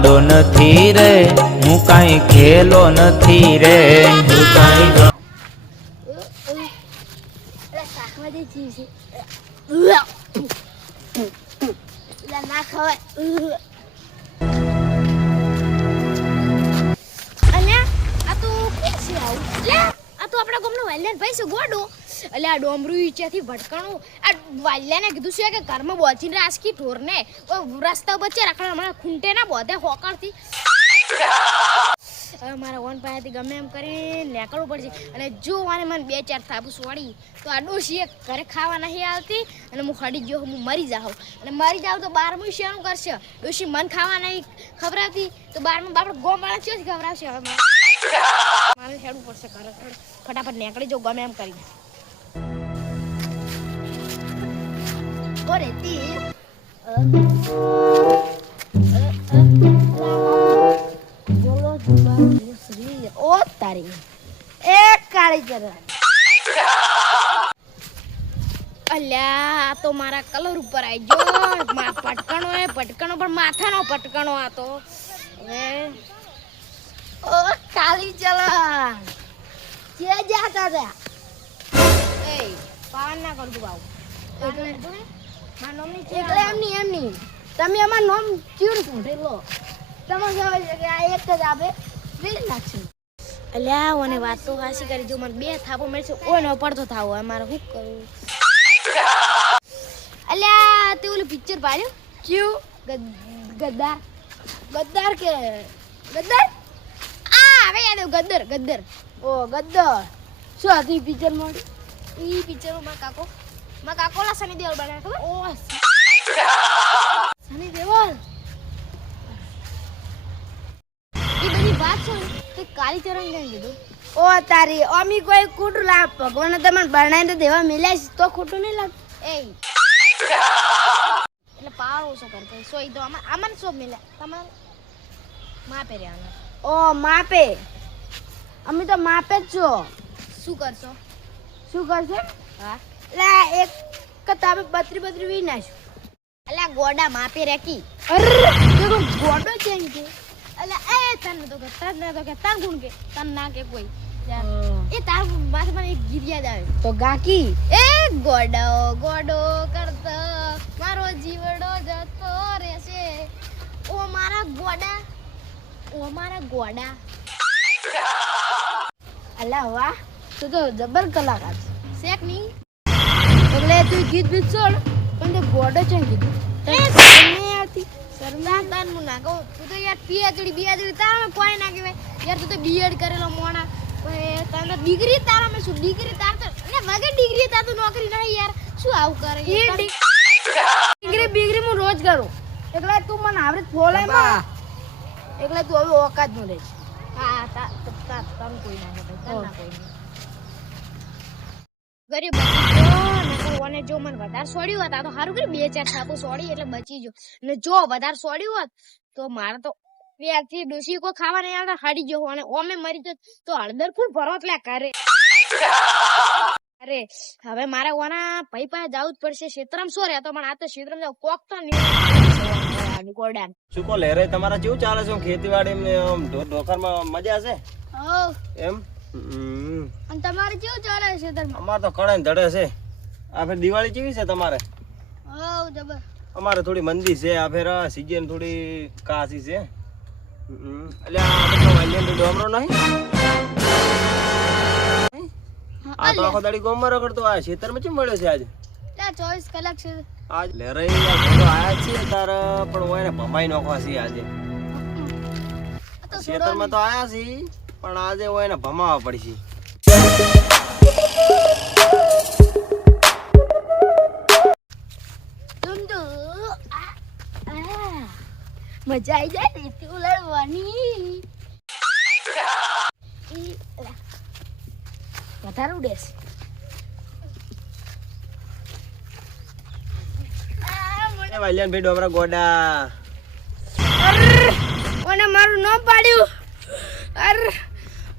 ગાંડો નથી રે, હું કાંઈ ખેલો નથી રે, હું કાંઈ શાકભાજી ચીજ ના ખવાય. આ તો આપણા ગામનો વાલ્યાન ભાઈ છે ગોડો. એટલે આ ડોમરું ઈચ્છાથી ભટકાણું આ વાલ્યાને કીધું છે કે ઘરમાં બોચીને રાસકી ઢોરને રસ્તા વચ્ચે રાખવા હમણાં ખૂંટે ના બોધે હોકરથી. હવે મારા વન પાસેથી ગમે એમ કરીને નીકળવું પડશે. અને જો મને 2-4 થાપુસ વળી તો આ ડોશી ઘરે ખાવા નહીં આવતી અને હું ખડી ગયો હું મરી જાઉં. અને મરી જાઉં તો 12મું શેનું કરશે? ડોશી મન ખાવા નહીં ખવડાવતી તો 12મું બાપડે ગોમાળા છે ખવડાવશે. હવે મારે હેડવું પડશે ઘરે. ફટાફટ નીકળી જાઉં ગમે એમ કરીને. ઓ તારી એક કાળી જરા અલ્યા તો મારા કલર ઉપર આવી ગયો. પટકણો પણ માથાનો પટકણો આ તો. હવે ઓ કાળી ચલા જે જાતા હતા એ પાન ના કરતું બાવ એટલે મારું નામ નહીં એટલે એમની તમે અમાર નામ ચીડ ઢૂંઢે લો. તમે કહેવાય છે કે આ એક જ આપે વેરી નાખશું. અલ્યા ઓને વાત તો હાસી કરી. જો મને 2 થાપો મળશે ઓને પડતો થાવ અમારે શું કરવું? અલ્યા તે ઓલું પિક્ચર પાડ્યું ક્યુ ગદ્દાર કે ગદ્દાર આ હવે યાદ આવ્યું ગદ્દર. ઓ ગદ્દર શું હતું પિક્ચર માં? ઈ પિક્ચર માં કાકો લા સની દેઓલ બનાવ્યા ખબર? ઓ સની દેઓલ ઈ બધી વાત છે તો કાળી ચરણ કેમ કીધું? ઓ તારી અમી કોઈ ખોટું લાગ ભગવાને તમને બનાવીને દેવા મિલ્યા તો ખોટું નહીં લાગ. એ એટલે પાર ઓછો કરતો સોઈ તો આમાં શું મિલ્યા તમારે માપે રહેવાના. ઓ માપે અમે તો માપે જ છો. શું કરશો? હા એટલે એક કતાબે 32 વી નાખ્યું. એટલે ગોડા માપે રેકી. અરે ગોડો છે એમ કે એટલે એ તને તો કે તન ગુણ કે તન ના કે કોઈ એ તાર માથે મને એક ગીત યાદ આવે તો ગાકી એ ગોડો કરતો મારો જીવડો જતો રહેશે. ઓ મારા ગોડા અલ્લા વાહ તું તો જબર કલાકાર છે શેક ની. એટલે તું ગીત બીત છોડ પણ તે ગોડો છે કીધું તને આવતી શરમદાર તાન મુ ના કહું. તું તો યાર પીએચડી તારા કોઈ ના કહેવાય યાર. તું તો બીએડ કરેલો મોણા પણ તને ડિગ્રી તારા મેં શું ડિગ્રી તાર તો અને વગર ડિગ્રી તાર તો નોકરી નહીં યાર. શું આવું કરે ડિગ્રી હું રોજ કરું. એટલે તું મને આવડે ફોલાય માં એટલે તું હવે ઓકાત નું રહેશે. હા તમ કોઈ ના કહે તમ ના કોઈ ગરીબ અને જો મને વધારે સોડ્યું હોત આ તો સારું કર્યું 2-4 થાપો સોડી એટલે બચી ગયો. અને જો વધારે સોડ્યું હોત તો મારે તો વ્યાથી ડોસી કોઈ ખાવા નહીં આવતા હાડી ગયો અને ઓમે મરી જત તો હળદર ફૂલ ભરો એટલે કરે. અરે હવે મારે ઓના ભાઈ પાસે જવું જ પડશે. ક્ષેત્રમાં શું રહેતો પણ આ તો ક્ષેત્રમાં જાવ કોક તો નહીં ગોડાન. શું કો લેરે તમારા કેવું ચાલે છે? ખેતીવાડી ને ઢોકરમાં મજા છે એમ? અને તમારે કેવું ચાલે છે? અમારે તો કણે ધડે છે. આ ફેર દિવાળી કેવી છે તમારે? જબર. અમારે થોડી મંદી છે આ ફેર સીઝન થોડી કાસી છે. એટલે આ બધો વાલ્યાન ડોમરો નહીં આ તો આખો દાડી ગોમમાં રખડતો આ ખેતરમાં ચેમ મળ્યો છે આજે? 24 કલાક છે આજ લેરાઈ આયા છે તાર પણ ઓયને ભમાઈ નોખવા છે આજે. ખેતરમાં તો આયા છે પણ આજે ઓયને ભમાવા પડશે. મજા આવી જાય ને તું લડવાની વધારે ઉડેસ. વાલ્યાન ભાઈ ડોમરા ગોડા ઓને મારું નામ પાડ્યું. અરે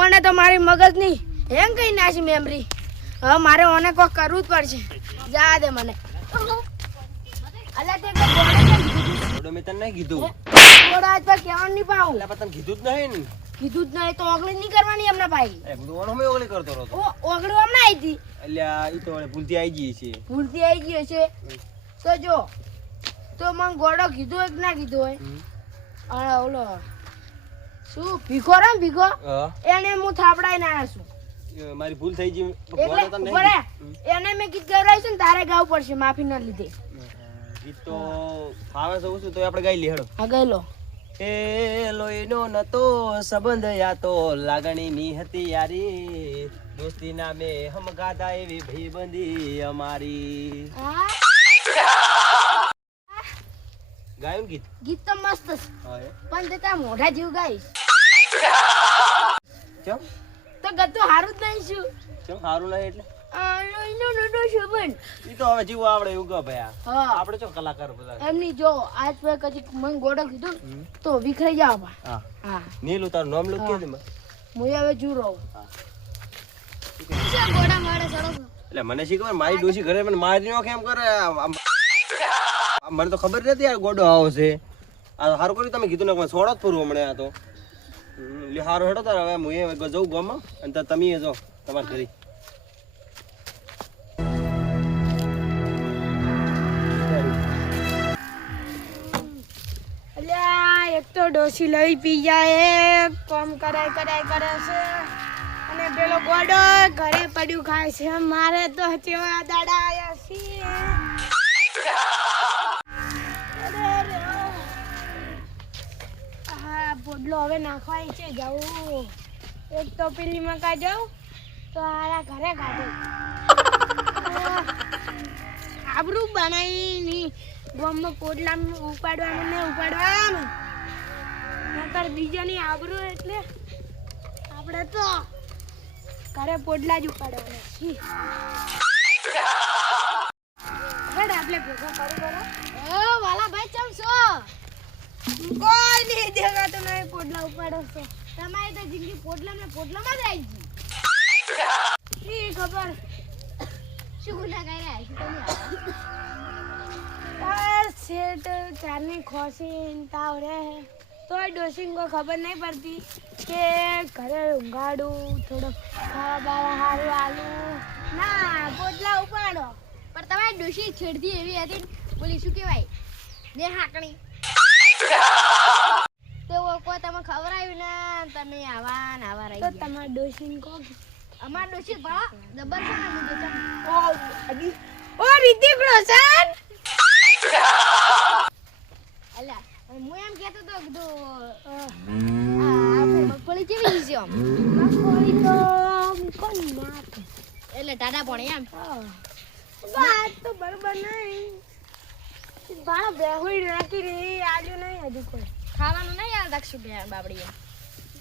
ઓને તો મારી મગજની હેંગ કઈ નાખી મેમરી. હવે મારે ઓને કોઈ કરવું જ પડશે. જા દે મને. અલ્યા તે ગોડો મેં તને નહીં કીધું ગોડો આજ પર કેવાનું એમની પાઉ એટલે પણ તને કીધું જ નહીં ને. કીધું જ નહીં તો ઓગળી નહીં કરવાની એમના ભાઈ એ બધું ઓણો ઓગળી કરતો રહતો. ઓગળું હમણાં આવી હતી અલ્યા ઈ તો વળી ભૂલથી આઈ ગઈ છે. ભૂલથી આવી ગઈ હશે તો જો તો મને ગોડો કીધું હોય કે ના કીધું હોય અને ઓલો શું ભીખો રે ને ભીખો હા એને હું થાપડાઈને આવ્યો છું એ મારી ભૂલ થઈ ગઈ. એટલે ગોળો તને ઉભો નહીં રે. એને મેં ગીત ગવડાવ્યું છે ને તારે ગાવું પડશે માફી ના લીધે ગીત તો ફાવે છે ઓછું તો આપણે ગાઈ લઈએ હેડો. આ ગયેલો એ લોહીનો નતો સંબંધ યા તો લાગણીની હતી યારી દોસ્તી નામે હમ ગાધા એવી ભાઈબંધી અમારી. હા ગાયું ને ગીત? ગીત તો મસ્ત છે હા એ પણ તે તારા મોઢા જેવું ગાઈશ કેમ તો ગતું હારું જ નહીં શું કેમ સારું નહીં એટલે એનો નટો સંબંધ ઈ તો હવે જીવ આવડે એવું ગા ભયા. હા આપણે ચો કલાકાર બધા. એમની જો આજ પર કદી મને ગોડો કીધું ને, તો વિખરાઈ જાવ બા. હા હા નીલું તારું નામ લખ કે દે. હું હવે જુરો એટલે મને શી ખબર મારી ડોશી ઘરે મને મારી નો કેમ કરે મને તો ખબર નથી યાર ગોડો આવો છે. આ સારું કર્યું તમે કીધું ને કે છોડો જ ફરું હમણાં. આ તો લે સારું હેડો તાર હવે હું એ જઉં ગામમાં અને તમે જો તમારે ઘરે. અલ્યા એક તો ડોસી લઈ પી જાય કોમ કરાય કરે છે અને પેલો ગોડો ઘરે પડ્યું ખાય છે મારે તો ચેવા દાડા આયા છે હા પોડલો હવે નાખવાની છે જાઉં એક તો પેલી મકા જાઉં તો આરા ઘરે કાઢે આબરૂ બનાવી ગામમાં પોડલા ઉપાડવાનું ને ઉપાડવાનું નકર બીજાની આબરૂ એટલે આપણે તો ઘરે પોડલા જ ઉપાડવાના છીએ. હેડ આપણે ભેગો કરો વાલા ભાઈ ચમ છો? કોઈ નહીં દેખાતું નહીં પોડલા ઉપાડો છો. તમારી તો જિંદગી પોડલામાં જ આવી ગઈ. ઈ ખબર શું ગુના કર્યા છે તમે? શેઠ ચારની ખોસી તાવ રે તોય ડોસીને કોઈ ખબર નહીં પડતી કે ઘરે ઊંઘાડું થોડો ખાવા બાવા સારું આલું ના પોટલા ઉપાડો. પણ તમારી ડોસી છેડતી એવી હતી ને, બોલી શું કહેવાય ને હાકણી તો કોઈ તમે ખબર આવી ને તમે આવા ને આવા રહી ગયા. તો તમારી ડોસીને કહો અમાર ડોસી ભા જબર છે ને મુજે ઓ રિતિક રોશન અલા હું એમ કહેતો તો કીધું આ મગફળી કેવી છે આમ? મગફળી તો કોણ નાખે એટલે ટાટા પણ એમ વાત તો બરોબર નહીં બાળો બેહોઈ રાખી રહી આલ્યું નહીં હજુ કોઈ ખાવાનું નહીં યાર દક્ષુ બે બાબડી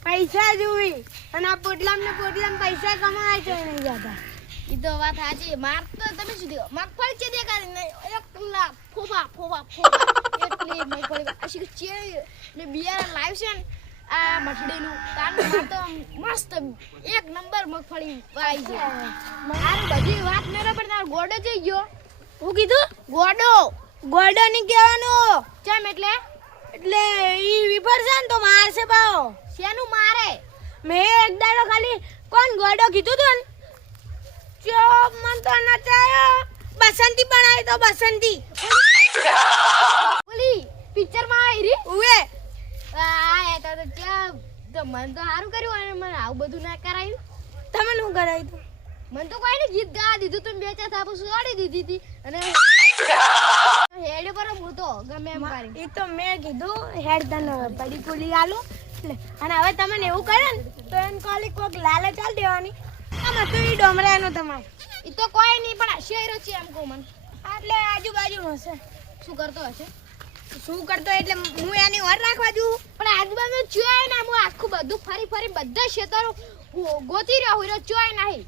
પૈસા જોઈ અને આ પોટલામ પૈસા કમાય છે નહીં જતા. ઈ તો વાત સાચી. માર તો તમે શું દીધો મગફળી છે દેખાડી નહીં 1 લાખ ફોફા એટલી મગફળી અશી ચે ને બિયારણ લાવ્યું છે ને આ મઠડીનું તાન માર તો મસ્ત એક નંબર મગફળી વાઈ છે. માર બધી વાત ન રે પણ તાર ગોડો જઈ ગયો. હું કીધું ગોડો ની કહેવાનું કેમ એટલે ઈ વિફર છે ને તો મારશે બાઓ. શેનું મારે? મેં એક દાડો ખાલી કોણ ગોડો કીધું તું ને ચોપ મન તો નચાયો બસંતી બનાવી તો બસંતી બોલી પિક્ચર માં આવી રી ઉવે આ તો ક્યાં તો મન તો સારું કર્યું અને મને આવું બધું ના કરાયું. તમે શું કરાયું તું? મન તો કોઈ ને ગીત ગાવા દીધું તું બે ચાર થાપુ સુવાડી દીધી હતી અને હેડ પર હું તો ગમે એમ કરી. એ તો મેં કીધું હેડ તને પડી પુલી આલું એટલે અને હવે તમને એવું કરે ને તો એને કોલી કોક લાલે ચાલ દેવાની આમાં તો ઈ ડોમરાનો તમારે ઈ તો કોઈ નહીં પણ શેરો છે એમ કહું મને એટલે આજુબાજુનો હશે. શું કરતો એટલે હું એની ઓર રાખવા જઉં પણ આજુબાજુ ચોય ના હું આખું બધું ફરી બધા ખેતરો ગોતી રહ્યો હોય ચોય નહીં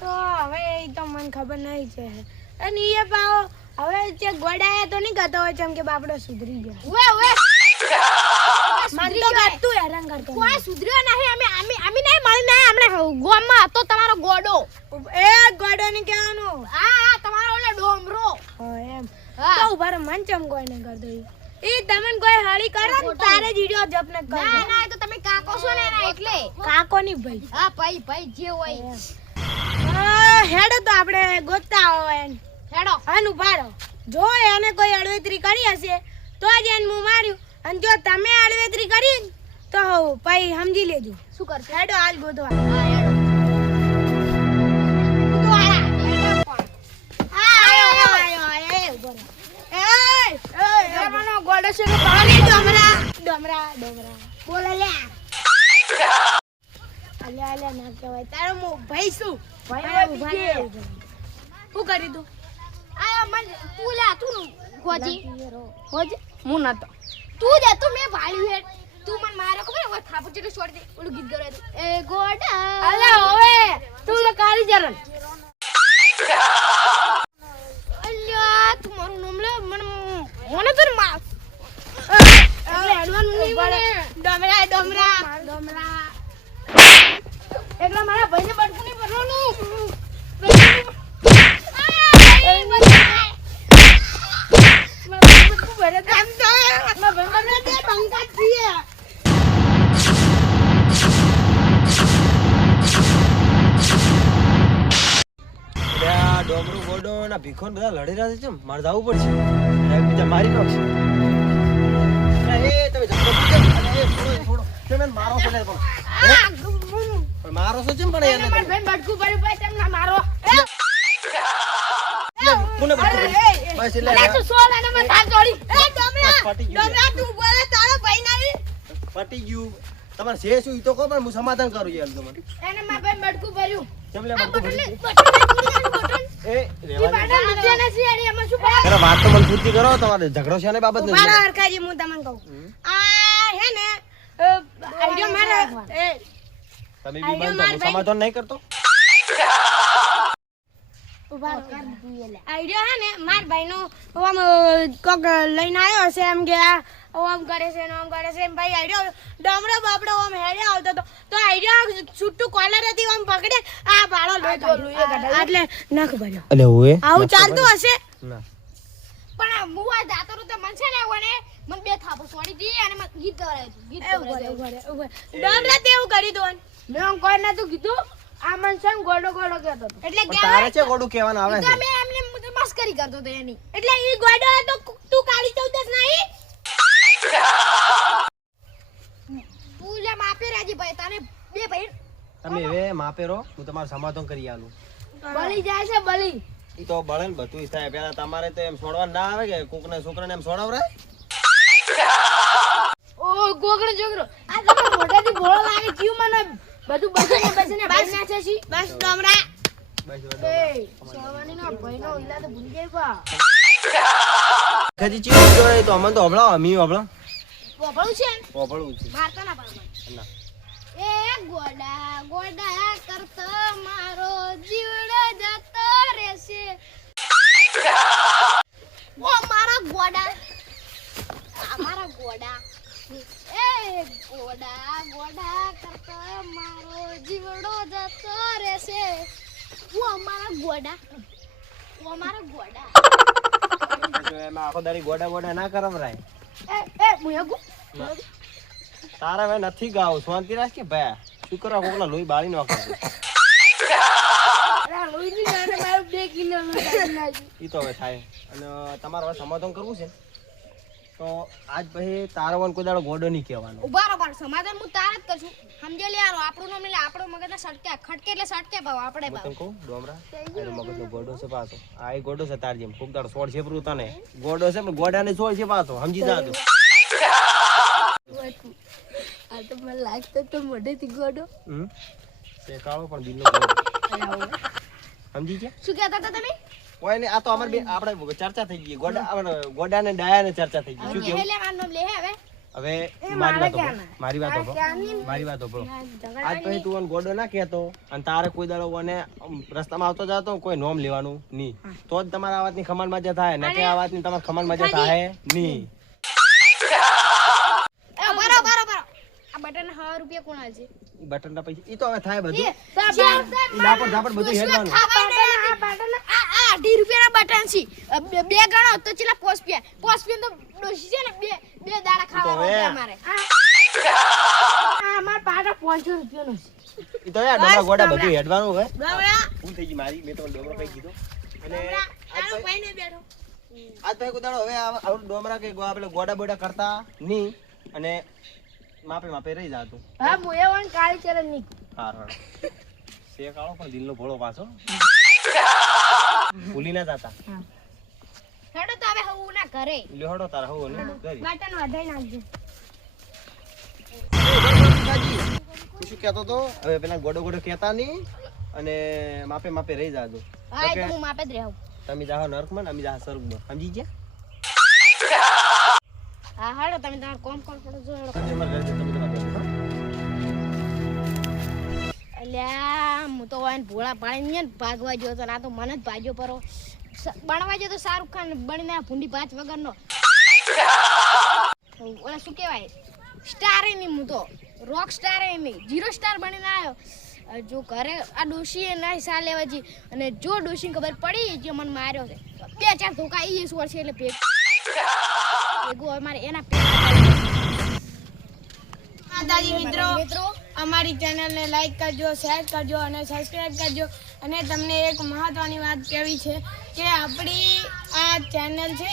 તો હવે એ તો મને ખબર નહીં છે. અને એ પાવો હવે જે ગોડાયા તો નહીં કરતો હોય જેમ કે બાપડો સુધરી ગયો મન તો કરતું હેરાન કરતો કોઈ સુધર્યો નહીં. અમે નહીં મળી નહીં હમણે ગામમાં હતો તમારો ગોડો એ ગોડો ને કહેવાનું હા તમારો ઓલો ડોમરો એમ તો ઉભા મન ચમ કોઈ નહીં કરતો એ તમને કોઈ ઘડી કરો ને તારે જ વિડિયો જપ ન કરો. ના ના, એ તો તમે કાકો છો ને એના એટલે. કાકો ની ભાઈ. હા ભાઈ ભાઈ જે હોય. હેડો તો આપણે ગોતતા હોય. હેડો. આનું ભાડો. જો એને કોઈ અડવેતરી કરી હશે તો જ એને હું માર્યું, અને જો તમે અડવેતરી કરી તો ભાઈ સમજી લેજો. શું કરશે? હેડો હાલ ગોતવા. હા હેડો. તું મને મારો ખબર હોય થાપુ ચેટલું છોડી દે. ઓલું ગીત ગરાય એ ગોડા અલે ઓવે તું તો કાળી જરન અલ્યા તું મારું નામ લે મને તો માર એટલે એડવાન ની મને ડમરા ડમરા ડમરા એકલા મારા ભાઈને બટકું ની ભરવાનું ડોમરો ગોડો ના ભીખો બધા લડી રહ્યા છે. મારે જવું પડશે, બીજા મારી નાખશે. તમે છોડો તમે મારો છો ને પણ મારો છો કેમ પણ યાર મારા ભાઈ બટકું ભર્યું ભાઈ તમને મારો કોને બસ એટલે તું સોળ અને મેં થાક જોડી એ ડમરા ફાટી ગયું. ડમરા તું બોલે તારો ભાઈ નહીં ફાટી ગયું. તમારે છે શું ઈ તો કહો, પણ હું સમાધાન કરું યાર તમને. એને મારા ભાઈ બટકું ભર્યું કેમ લે બટકું ભરી? એ ઈ રેવા બાડા લજ્જાને સિયાડી એમાં શું પડે દે. વાત તો મને પૂરતી કરો. તમારે ઝઘડો છે ને બાબત નથી. મારા હરખાજી હું તમને કહું આ હે ને આઈડિયો મારે એ તમે બી બંધ તો સમાધાન નહીં કરતો. આઈડિયો હે ને માર ભાઈનો આમ કોક લઈને આવ્યો હશે એમ કે આમ કરે છે ને આમ કરે છે એમ ભાઈ આઈડિયો ડમરો બાપડો આમ હેડે આવતો તો આઈડિયો છૂટું કોલર હતી આમ પકડે આ બાળો એટલે નખ ભર્યો. અલે ઓએ આવું ચાલતું હશે ના પણ હું આ જાતો તો મન છે ને ઓને મન બે થાપો છોડી દી અને મન ગીત ગવરાયું ગીત ગવરાયું ડમરા તેવું કરી દો મેં આમ કોઈ નતું કીધું આ મન છે ગોડો ગોડો કહેતો હતો એટલે પણ તારે છે ગોડું કહેવાનું આવે છે. તમે એમને મસ્કરી કરતો હતો એની એટલે ઈ ગોડો તો તું કાળી ચૌદસ નહીં તું જે માપે રાજી ભાઈ તને બે ભાઈ તમે હવે માપે રહો, હું તમારું સમાધાન કરી આલું. બળી જાય છે બળી ઈ તો બળે ને બધું થાય. પેલા તમારે તો એમ છોડવાનું ના આવે કે કોકને છોકરાને એમ છોડાવરાય. ઓ ગોગડો જોગડો આ તમે મોઢાથી બોળો લાગે ક્યું મને બધું બસને ભાઈ નાખે છે બસ ડમરા બસ એ સોવાની નો ભાઈનો ઈલા તો ભૂલી જાય કા ખજી ચીજ જોય તો અમન તો હબળાવ અમી હબળાવ પોપળું છે પોપળું છે મારતા ના પાડવા ના એ ગોડા ગોડા કરતો મારો જીવડો જતો રહેશે ઓ મારા ગોડા મારા ગોડા એ ગોડા ગોડા કરતો મારો જીવડો જતો રહેશે ઓ મારા ગોડા તો એમાં આખો દાડી ગોડા ગોડા ના કરવરાય. એ મુયગુ તારે હવે નથી ગાવ, શાંતિ રાખ કે ભાઈ. શું કરવા કોકલા લોહી બાળી નાખો. અરે લોઈની નાને મારું 2 કિલો લોઈ નાખી ઈ તો હવે થાય. અને તમારે હવે સમાધાન કરવું છે તો આજ પછી તારો વન કોઈ દાડો ગોડો નહીં કહેવાનો. બરાબર સમાધાન હું તાર જ કરશું સમજે લે યાર આપણું નામ લે આપણો મગજના સટકે ખટકે એટલે સટકે ભાવ આપણે હું તને ભાવ કહું ડોમરા, એનો મગજનો ગોડો છે પાછો. આ એ ગોડો છે તાર જેમ. કોક દાડો સોળ છે પ્રું તને ગોડો છે પણ ગોડાને સોળ છે પાછો. સમજી જા તું. આ તો મને લાગતો તો મોઢેથી ગોડો તે કાળો પણ દિલનો ગોડો. સમજી ગયા? શું કહેતા હતા તમે કોઈ ને આ તો અમાર બે આપણે ચર્ચા થઈ ગઈ. ગોડા ને ડાયા ને ચર્ચા થઈ ગઈ. શું કેવું? લે મારું નામ લે હવે હવે મારી વાત હોભળો. આજ પછી તું મને ગોડો ના કહેતો અને તારે કોઈ દાડો મને રસ્તામાં આવતો જાતો કોઈ નોમ લેવાનું નહીં. તો જ તમારા આ વાતની ખમાન મજા થાય ને કે આ વાતની તમારે ખમાન મજા થાય નહીં. બરાબર આ બટન 100 રૂપિયા કોણ આલશે ઈ બટન ના પૈસા ઈ તો હવે થાય બધું ઈ ઝાપડ બધું હેડવાનું આ 18 રૂપિયાના બટન છે બે ગણો તો ચેલા પોસ્પિયા તો ડોશી છે ને બે દાડા ખાવા હવે. હોય અમારે અમાર પાટા 500 રૂપિયાનો છે ઈ તો યાર ડોમરા ગોડા બધું હેડવાનું હવે ડોમરા ભૂલ થઈ ગઈ મારી મેં તો ડોમરો કઈ કીધું અને આનો ભાઈ ને બેઠો આજ ભાઈ કુદાડો હવે આવું ડોમરા કે આપણે ગોડા બોડા કરતા નહીં અને માપે રહી જાતું હા મોય વન કાળી ચરણ ની હાર શે કાળો પણ દિલનો ભોળો પાછો ભૂલી ના જાતા હેડો તો હવે હું ના ઘરે લેહડો તારા હોવો ને કરી બટન વધાઈ નાખજો તું શું કહેતો તો હવે પેલા ગોડો કહેતા નહીં અને માપે રહી જાજો હા એ તો હું માપે જ રહું તમે જાઓ નરકમાં અમે જાઓ સ્વર્ગમાં સમજી ગયા હા હેડો તમે તમાર કોમ કરો જો હેડો તમે અમારા ઘરે તમે તમારા ઘરે, હા? અલ્યા હું તો વાન ભોળા પાણી ને ભાગવા ગયો તો ના તો મને જ ભાગ્યો પરો બનવા ગયો તો શાહરુખ ખાન બનીને ભૂંડી પાંચ વગરનો ઓલા શું કહેવાય સ્ટાર નહીં હું તો રોક સ્ટાર નહીં 0 સ્ટાર બનીને આવ્યો જો ઘરે આ ડોશીએ ના સા લેવા જી અને જો ડોશીને ખબર પડી જે મને માર્યો છે 2-4 ધોકા ઈ ઈશ્વર છે એટલે ભેગું હવે મારે એના માતાજી મિત્રો અમારી ચેનલને લાઈક કરજો શેર કરજો અને સબસ્ક્રાઇબ કરજો અને તમને એક મહત્વની વાત કહેવી છે કે આપણી આ ચેનલ છે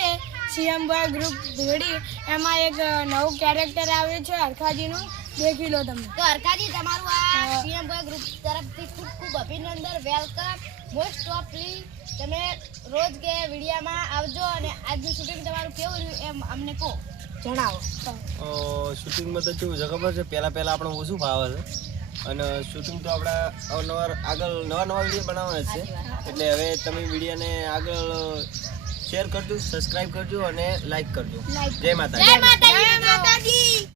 સીએમ બોય ગ્રુપ ભેડી એમાં એક નવું કેરેક્ટર આવ્યું છે હરખાજીનું દેખી લો તમે તો હરકાજી તમારું આ સીએમ બોય ગ્રુપ તરફથી ખૂબ ખૂબ અભિનંદન વેલકમ મોસ્ટ ઓફલી તમે રોજ કે વિડીયામાં આવજો અને આજનું શૂટિંગ તમારું કેવું રહ્યું એમ અમને કહો જણાવો શૂટિંગમાં તો કેવું છે ખબર છે પહેલા આપણે ઓછું ભાવે છે અને શૂટિંગ તો આપણે અવનવાર આગળ નવા વિડીયો બનાવવાના છે એટલે હવે તમે વિડીયોને આગળ શેર કરજો સબસ્ક્રાઇબ કરજો અને લાઈક કરજો જય માતાજી જય માતાજી